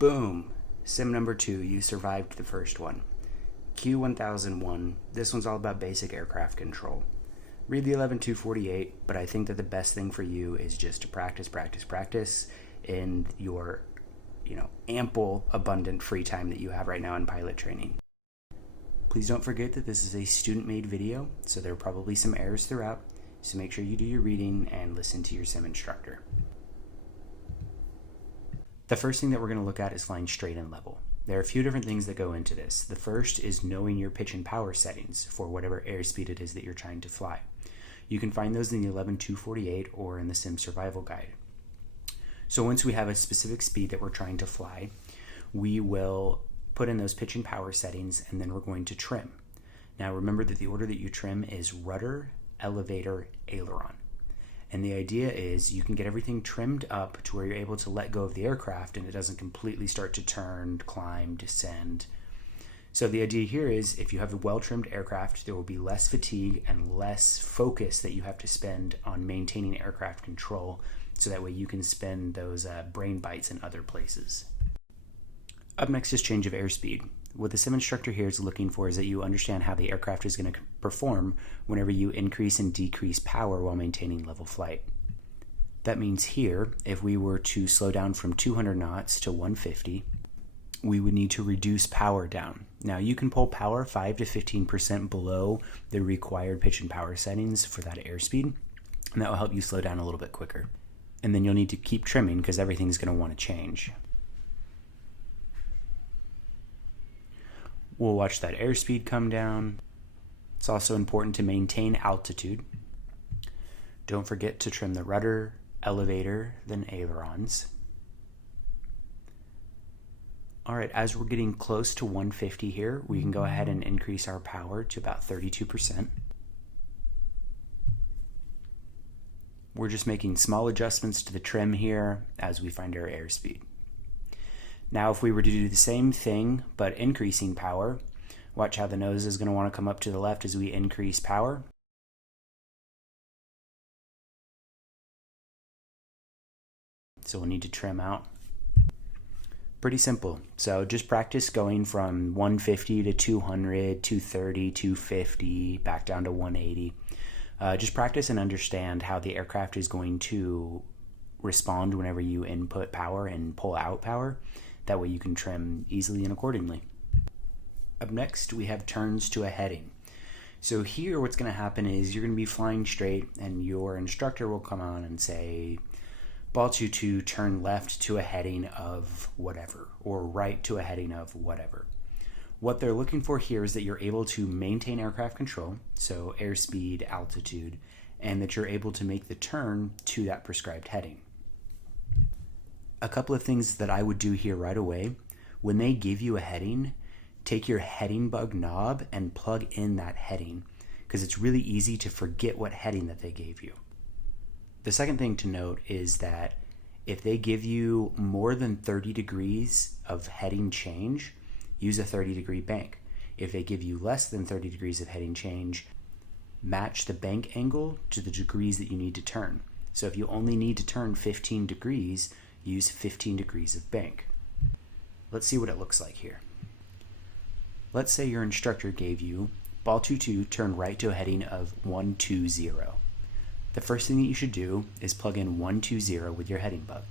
Boom! Sim number 2, you survived the first one. Q1001, this one's all about basic aircraft control. Read the 11248, but I think that the best thing for you is just to practice in your, ample, abundant free time that you have right now in pilot training. Please don't forget that this is a student-made video, so there are probably some errors throughout, so make sure you do your reading and listen to your sim instructor. The first thing that we're going to look at is flying straight and level. There are a few different things that go into this. The first is knowing your pitch and power settings for whatever airspeed it is that you're trying to fly. You can find those in the 11248 or in the Sim Survival Guide. So once we have a specific speed that we're trying to fly, we will put in those pitch and power settings, and then we're going to trim. Now remember that the order that you trim is rudder, elevator, aileron. And the idea is you can get everything trimmed up to where you're able to let go of the aircraft and it doesn't completely start to turn, climb, descend. So the idea here is if you have a well-trimmed aircraft, there will be less fatigue and less focus that you have to spend on maintaining aircraft control, so that way you can spend those brain bites in other places. Up next is change of airspeed. What the sim instructor here is looking for is that you understand how the aircraft is going to perform whenever you increase and decrease power while maintaining level flight. That means here, if we were to slow down from 200 knots to 150, we would need to reduce power down. Now you can pull power 5 to 15% below the required pitch and power settings for that airspeed, and that will help you slow down a little bit quicker. And then you'll need to keep trimming because everything's going to want to change. We'll watch that airspeed come down. It's also important to maintain altitude. Don't forget to trim the rudder, elevator, then ailerons. All right, as we're getting close to 150 here, we can go ahead and increase our power to about 32%. We're just making small adjustments to the trim here as we find our airspeed. Now, if we were to do the same thing, but increasing power, watch how the nose is going to want to come up to the left as we increase power. So we'll need to trim out. Pretty simple. So just practice going from 150 to 200, 230, 250, back down to 180. Just practice and understand how the aircraft is going to respond whenever you input power and pull out power. That way you can trim easily and accordingly. Up next, we have turns to a heading. So here what's going to happen is you're going to be flying straight and your instructor will come on and say, ball 22, turn left to a heading of whatever, or right to a heading of whatever. What they're looking for here is that you're able to maintain aircraft control, so airspeed, altitude, and that you're able to make the turn to that prescribed heading. A couple of things that I would do here right away, when they give you a heading, take your heading bug knob and plug in that heading, because it's really easy to forget what heading that they gave you. The second thing to note is that if they give you more than 30 degrees of heading change, use a 30-degree bank. If they give you less than 30 degrees of heading change, match the bank angle to the degrees that you need to turn. So if you only need to turn 15 degrees, use 15 degrees of bank. Let's see what it looks like here. Let's say your instructor gave you ball 22, turn right to a heading of 120. The first thing that you should do is plug in 120 with your heading bug.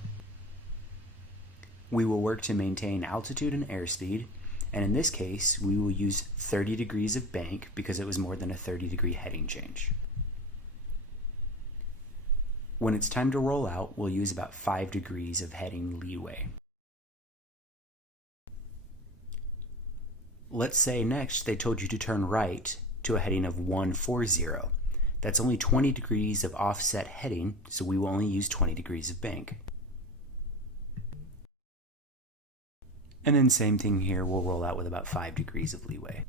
We will work to maintain altitude and airspeed, and in this case, we will use 30 degrees of bank because it was more than a 30-degree heading change. When it's time to roll out, we'll use about 5 degrees of heading leeway. Let's say next they told you to turn right to a heading of 140. That's only 20 degrees of offset heading, so we will only use 20 degrees of bank. And then same thing here, we'll roll out with about 5 degrees of leeway.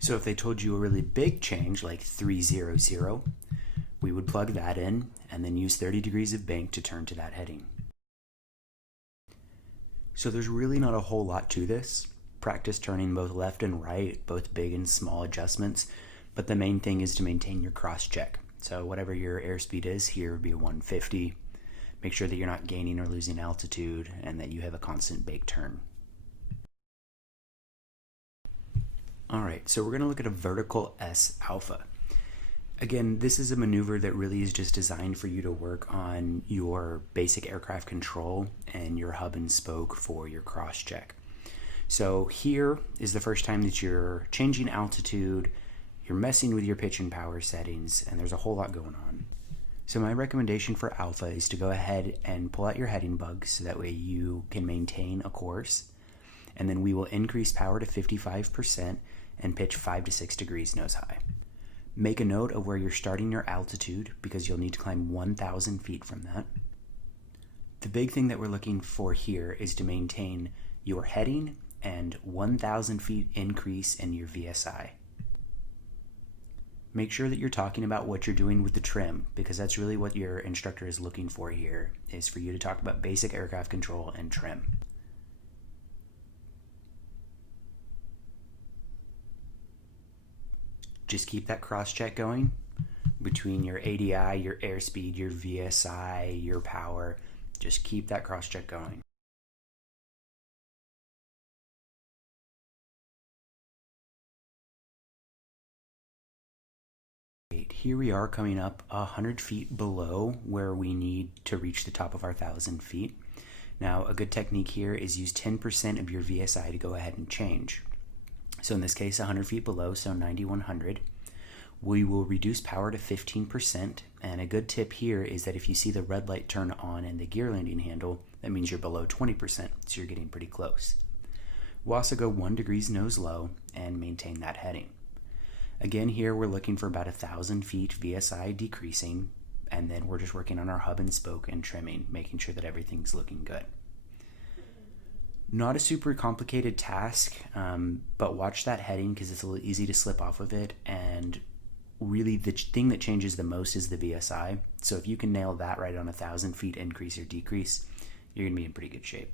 So if they told you a really big change like 300, we would plug that in and then use 30 degrees of bank to turn to that heading. So there's really not a whole lot to this. Practice turning both left and right, both big and small adjustments, but the main thing is to maintain your cross check. So whatever your airspeed is, here would be 150. Make sure that you're not gaining or losing altitude and that you have a constant bake turn. All right, so we're going to look at a vertical S alpha. Again, this is a maneuver that really is just designed for you to work on your basic aircraft control and your hub and spoke for your cross check. So here is the first time that you're changing altitude, you're messing with your pitch and power settings, and there's a whole lot going on. So my recommendation for alpha is to go ahead and pull out your heading bug so that way you can maintain a course, and then we will increase power to 55% and pitch 5 to 6 degrees nose high. Make a note of where you're starting your altitude because you'll need to climb 1,000 feet from that. The big thing that we're looking for here is to maintain your heading and 1,000 feet increase in your VSI. Make sure that you're talking about what you're doing with the trim because that's really what your instructor is looking for here, is for you to talk about basic aircraft control and trim. Just keep that cross check going between your ADI, your airspeed, your VSI, your power. Just keep that cross check going. Here we are coming up 100 feet below where we need to reach the top of our 1,000 feet. Now, a good technique here is use 10% of your VSI to go ahead and change. So in this case, 100 feet below, so 9,100. We will reduce power to 15%, and a good tip here is that if you see the red light turn on in the gear landing handle, that means you're below 20%, so you're getting pretty close. We'll also go 1 degrees nose low and maintain that heading. Again, here we're looking for about 1,000 feet VSI decreasing, and then we're just working on our hub and spoke and trimming, making sure that everything's looking good. Not a super complicated task, but watch that heading because it's a little easy to slip off of it, and really the thing that changes the most is the VSI. So if you can nail that right on 1,000 feet increase or decrease, you're going to be in pretty good shape.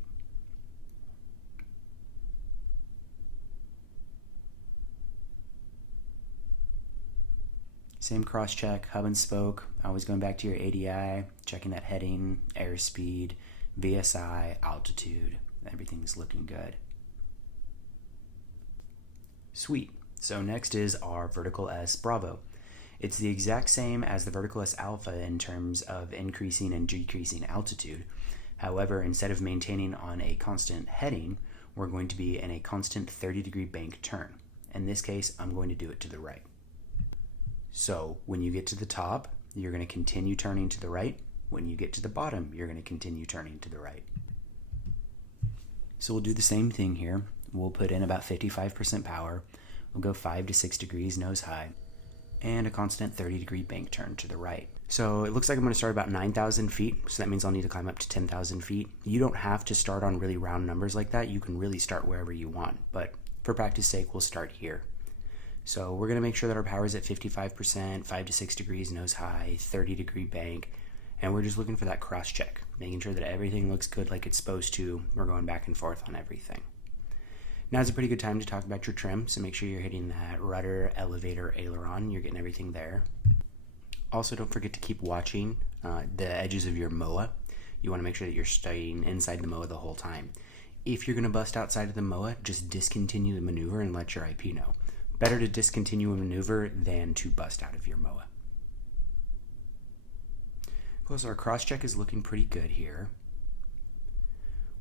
Same cross check, hub and spoke, always going back to your ADI, checking that heading, airspeed, VSI, altitude. Everything's looking good. Sweet. So next is our vertical S Bravo. It's the exact same as the vertical S Alpha in terms of increasing and decreasing altitude. However, instead of maintaining on a constant heading, we're going to be in a constant 30-degree bank turn. In this case, I'm going to do it to the right. So when you get to the top, you're going to continue turning to the right. When you get to the bottom, you're going to continue turning to the right. So we'll do the same thing here. We'll put in about 55% power. We'll go 5 to 6 degrees nose high and a constant 30-degree bank turn to the right. So it looks like I'm going to start about 9,000 feet. So that means I'll need to climb up to 10,000 feet. You don't have to start on really round numbers like that. You can really start wherever you want. But for practice sake, we'll start here. So we're going to make sure that our power is at 55%, 5 to 6 degrees nose high, 30-degree bank. And we're just looking for that cross check, making sure that everything looks good like it's supposed to. We're going back and forth on everything. Now's a pretty good time to talk about your trim, so make sure you're hitting that rudder, elevator, aileron. You're getting everything there. Also, don't forget to keep watching the edges of your MOA. You want to make sure that you're staying inside the MOA the whole time. If you're going to bust outside of the MOA, just discontinue the maneuver and let your IP know. Better to discontinue a maneuver than to bust out of your MOA. So our cross check is looking pretty good here.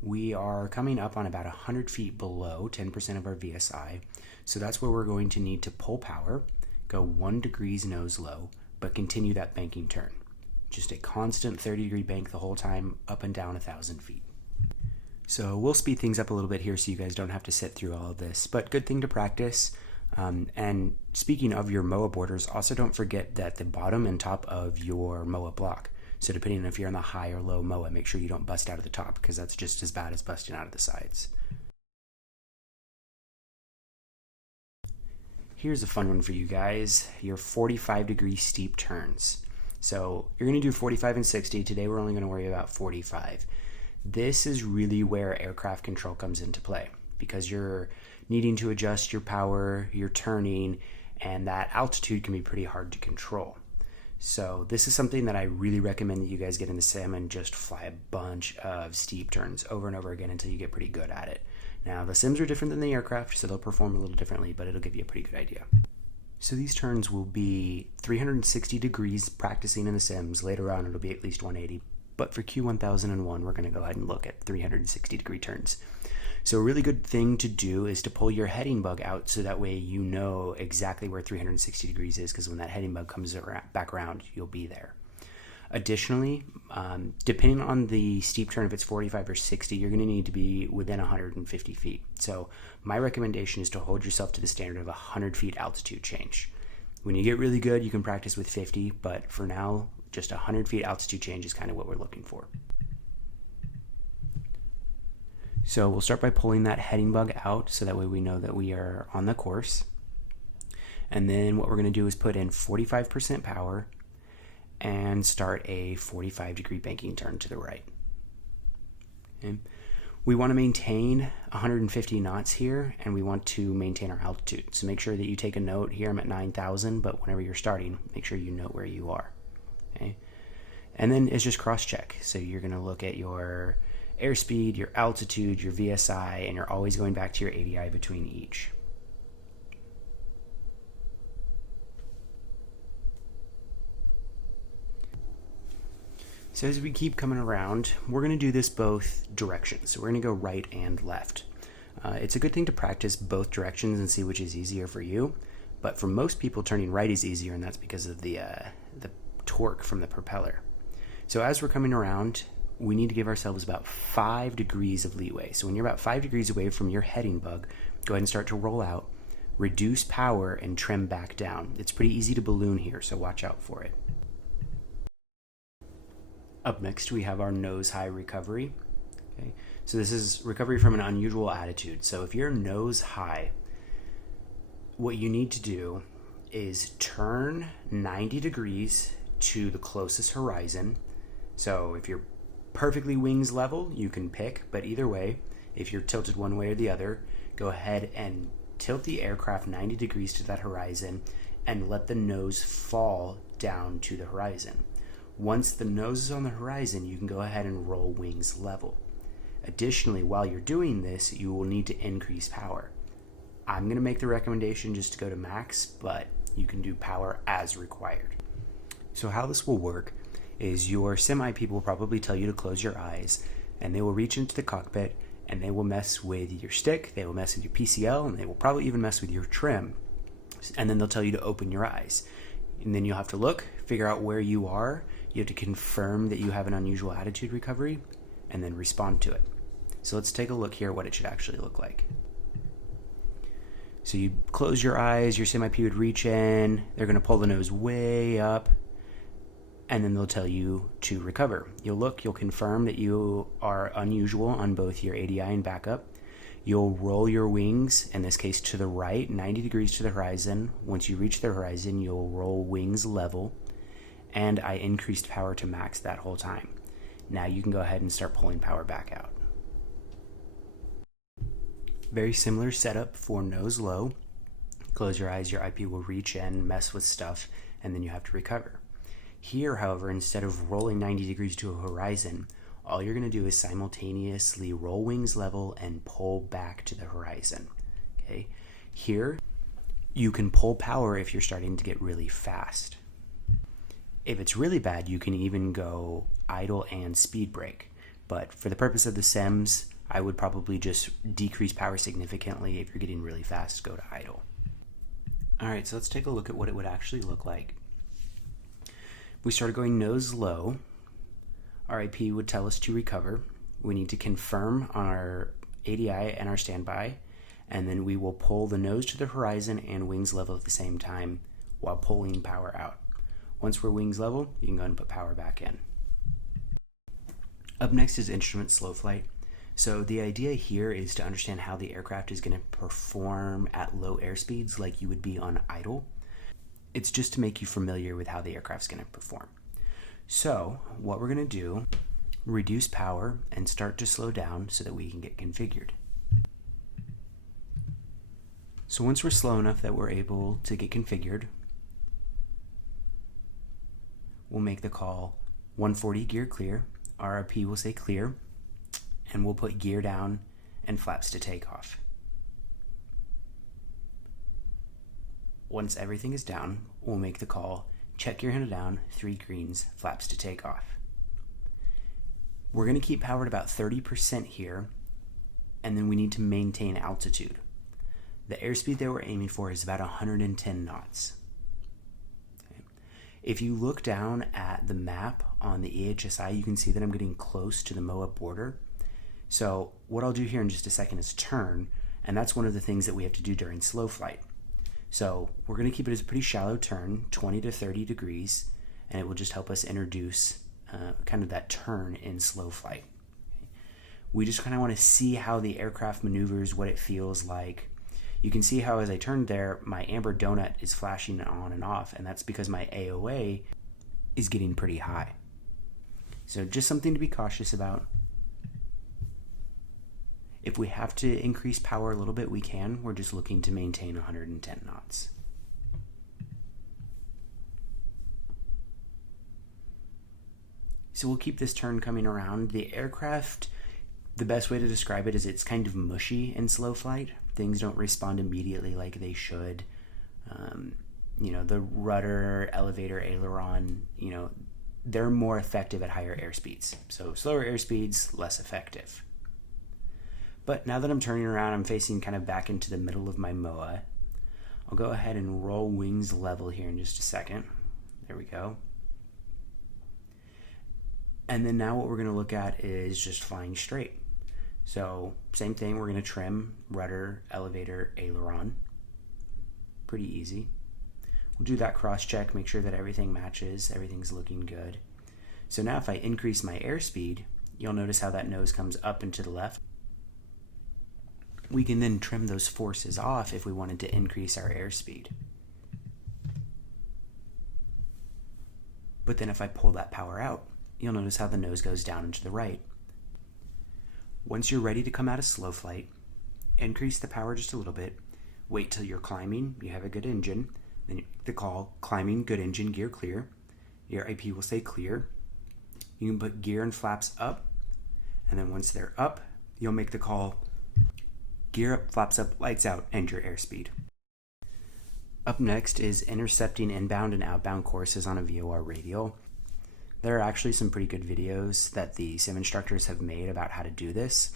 We are coming up on about 100 feet below 10% of our VSI. So that's where we're going to need to pull power, go 1 degrees nose low, but continue that banking turn. Just a constant 30-degree bank the whole time, up and down 1,000 feet. So we'll speed things up a little bit here so you guys don't have to sit through all of this, but good thing to practice. And speaking of your MOA borders, also don't forget that the bottom and top of your MOA block. So depending on if you're on the high or low MOA, make sure you don't bust out of the top because that's just as bad as busting out of the sides. Here's a fun one for you guys, your 45-degree steep turns. So you're going to do 45 and 60. Today we're only going to worry about 45. This is really where aircraft control comes into play because you're needing to adjust your power, your turning, and that altitude can be pretty hard to control. So this is something that I really recommend that you guys get in the sim and just fly a bunch of steep turns over and over again until you get pretty good at it. Now the sims are different than the aircraft, so they'll perform a little differently, but it'll give you a pretty good idea. So these turns will be 360 degrees practicing in the sims. Later on it'll be at least 180, but for Q1001 we're going to go ahead and look at 360 degree turns. So a really good thing to do is to pull your heading bug out so that way you know exactly where 360 degrees is, because when that heading bug comes back around, you'll be there. Additionally, depending on the steep turn, if it's 45 or 60, you're going to need to be within 150 feet. So my recommendation is to hold yourself to the standard of 100 feet altitude change. When you get really good, you can practice with 50, but for now, just 100 feet altitude change is kind of what we're looking for. So we'll start by pulling that heading bug out so that way we know that we are on the course. And then what we're going to do is put in 45% power and start a 45 degree banking turn to the right. Okay. We want to maintain 150 knots here, and we want to maintain our altitude. So make sure that you take a note. Here I'm at 9,000, but whenever you're starting, make sure you note where you are. Okay. And then it's just cross check. So you're going to look at your airspeed, your altitude, your VSI, and you're always going back to your ADI between each. So as we keep coming around, we're going to do this both directions. So we're going to go right and left. It's a good thing to practice both directions and see which is easier for you. But for most people, turning right is easier, and that's because of the torque from the propeller. So as we're coming around, we need to give ourselves about 5 degrees of leeway. So when you're about 5 degrees away from your heading bug, go ahead and start to roll out, reduce power, and trim back down. It's pretty easy to balloon here, so watch out for it. Up next, we have our nose high recovery. Okay, so this is recovery from an unusual attitude. So if you're nose high, what you need to do is turn 90 degrees to the closest horizon. So if you're perfectly wings level, you can pick, but either way, if you're tilted one way or the other, go ahead and tilt the aircraft 90 degrees to that horizon and let the nose fall down to the horizon. Once the nose is on the horizon, you can go ahead and roll wings level. Additionally, while you're doing this, you will need to increase power. I'm going to make the recommendation just to go to max, but you can do power as required. So how this will work is your semi-IP will probably tell you to close your eyes, and they will reach into the cockpit and they will mess with your stick, they will mess with your PCL, and they will probably even mess with your trim. And then they'll tell you to open your eyes. And then you'll have to look, figure out where you are. You have to confirm that you have an unusual attitude recovery, and then respond to it. So let's take a look here what it should actually look like. So you close your eyes, your semi-IP would reach in, they're going to pull the nose way up, and then they'll tell you to recover. You'll look, you'll confirm that you are unusual on both your ADI and backup. You'll roll your wings, in this case to the right, 90 degrees to the horizon. Once you reach the horizon, you'll roll wings level, and I increased power to max that whole time. Now you can go ahead and start pulling power back out. Very similar setup for nose low. Close your eyes, your IP will reach in, mess with stuff, and then you have to recover. Here, however, instead of rolling 90 degrees to a horizon, all you're going to do is simultaneously roll wings level and pull back to the horizon. Okay? Here, you can pull power if you're starting to get really fast. If it's really bad, you can even go idle and speed brake. But for the purpose of the sims, I would probably just decrease power significantly. If you're getting really fast, go to idle. Alright, so let's take a look at what it would actually look like. We started going nose low. Our IP would tell us to recover. We need to confirm our ADI and our standby, and then we will pull the nose to the horizon and wings level at the same time while pulling power out. Once we're wings level, you can go ahead and put power back in. Up next is instrument slow flight. So the idea here is to understand how the aircraft is going to perform at low airspeeds like you would be on idle. It's just to make you familiar with how the aircraft's going to perform. So what we're going to do, reduce power and start to slow down so that we can get configured. So once we're slow enough that we're able to get configured, we'll make the call 140 gear clear, RRP will say clear, and we'll put gear down and flaps to takeoff. Once everything is down, we'll make the call check gear handle down, 3 greens, flaps to takeoff. We're going to keep power at about 30% here, and then we need to maintain altitude. The airspeed that we're aiming for is about 110 knots. Okay. If you look down at the map on the EHSI, you can see that I'm getting close to the MOA border. So what I'll do here in just a second is turn, and that's one of the things that we have to do during slow flight. So we're going to keep it as a pretty shallow turn, 20 to 30 degrees, and it will just help us introduce kind of that turn in slow flight. We just kind of want to see how the aircraft maneuvers, what it feels like. You can see how as I turned there, my amber donut is flashing on and off, and that's because my AOA is getting pretty high. So just something to be cautious about. If we have to increase power a little bit, we can. We're just looking to maintain 110 knots. So we'll keep this turn coming around. The aircraft, the best way to describe it is it's kind of mushy in slow flight. Things don't respond immediately like they should. The rudder, elevator, aileron, they're more effective at higher airspeeds. So slower airspeeds, less effective. But now that I'm turning around, I'm facing kind of back into the middle of my MOA. I'll go ahead and roll wings level here in just a second. There we go. And then now what we're going to look at is just flying straight. So same thing, we're going to trim rudder, elevator, aileron. Pretty easy. We'll do that cross check, make sure that everything matches, everything's looking good. So now if I increase my airspeed, you'll notice how that nose comes up and to the left. We can then trim those forces off if we wanted to increase our airspeed. But then if I pull that power out, you'll notice how the nose goes down and to the right. Once you're ready to come out of slow flight, increase the power just a little bit, wait till you're climbing, you have a good engine, then you make the call, climbing, good engine, gear clear. Your IP will say clear. You can put gear and flaps up, and then once they're up, you'll make the call, gear up, flaps up, lights out, and your airspeed. Up next is intercepting inbound and outbound courses on a VOR radial. There are actually some pretty good videos that the sim instructors have made about how to do this.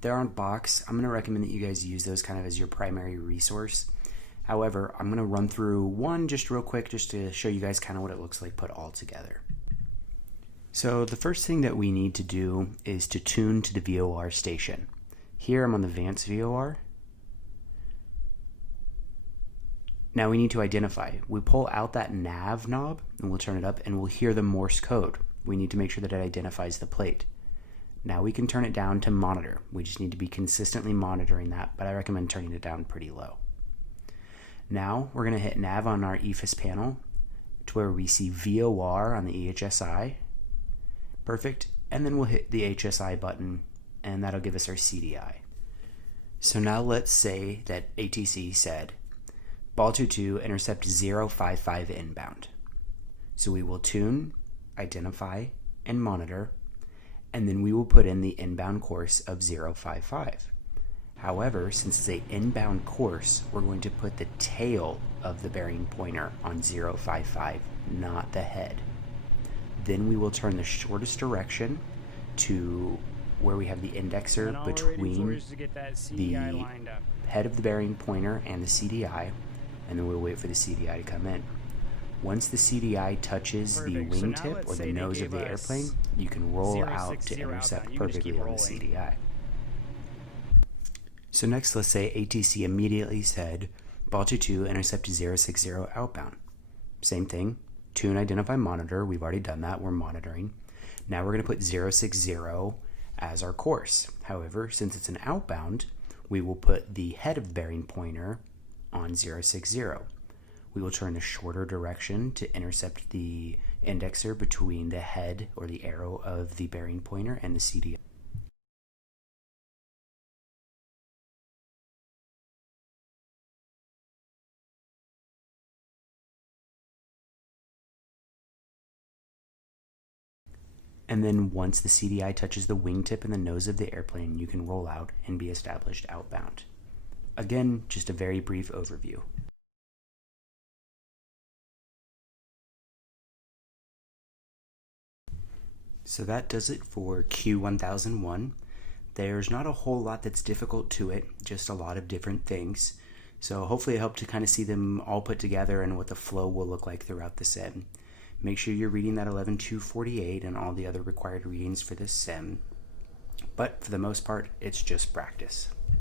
They're on Box. I'm going to recommend that you guys use those kind of as your primary resource. However, I'm going to run through one just real quick just to show you guys kind of what it looks like put all together. So the first thing that we need to do is to tune to the VOR station. Here I'm on the Vance VOR. Now we need to identify. We pull out that nav knob and we'll turn it up and we'll hear the Morse code. We need to make sure that it identifies the plate. Now we can turn it down to monitor. We just need to be consistently monitoring that, but I recommend turning it down pretty low. Now we're going to hit nav on our EFIS panel to where we see VOR on the EHSI. Perfect. And then we'll hit the HSI button and that'll give us our CDI. So now let's say that ATC said, Ball 22 intercept 055 inbound. So we will tune, identify, and monitor, and then we will put in the inbound course of 055. However, since it's an inbound course, we're going to put the tail of the bearing pointer on 055, not the head. Then we will turn the shortest direction to where we have the indexer between the head of the bearing pointer and the CDI, and then we'll wait for the CDI to come in. Once the CDI touches the wingtip or the nose of the airplane, you can roll out to intercept perfectly on the CDI. So next, let's say ATC immediately said, Ball 22 intercept 060 outbound. Same thing, tune, identify, monitor. We've already done that, we're monitoring. Now we're going to put 060 as our course. However, since it's an outbound, we will put the head of the bearing pointer on 060. We will turn the shorter direction to intercept the indexer between the head or the arrow of the bearing pointer and the CDI. And then once the CDI touches the wingtip and the nose of the airplane, you can roll out and be established outbound. Again, just a very brief overview. So that does it for Q1001. There's not a whole lot that's difficult to it, just a lot of different things. So hopefully it helped to kind of see them all put together and what the flow will look like throughout the sim. Make sure you're reading that 11248 and all the other required readings for this sim. But for the most part, it's just practice.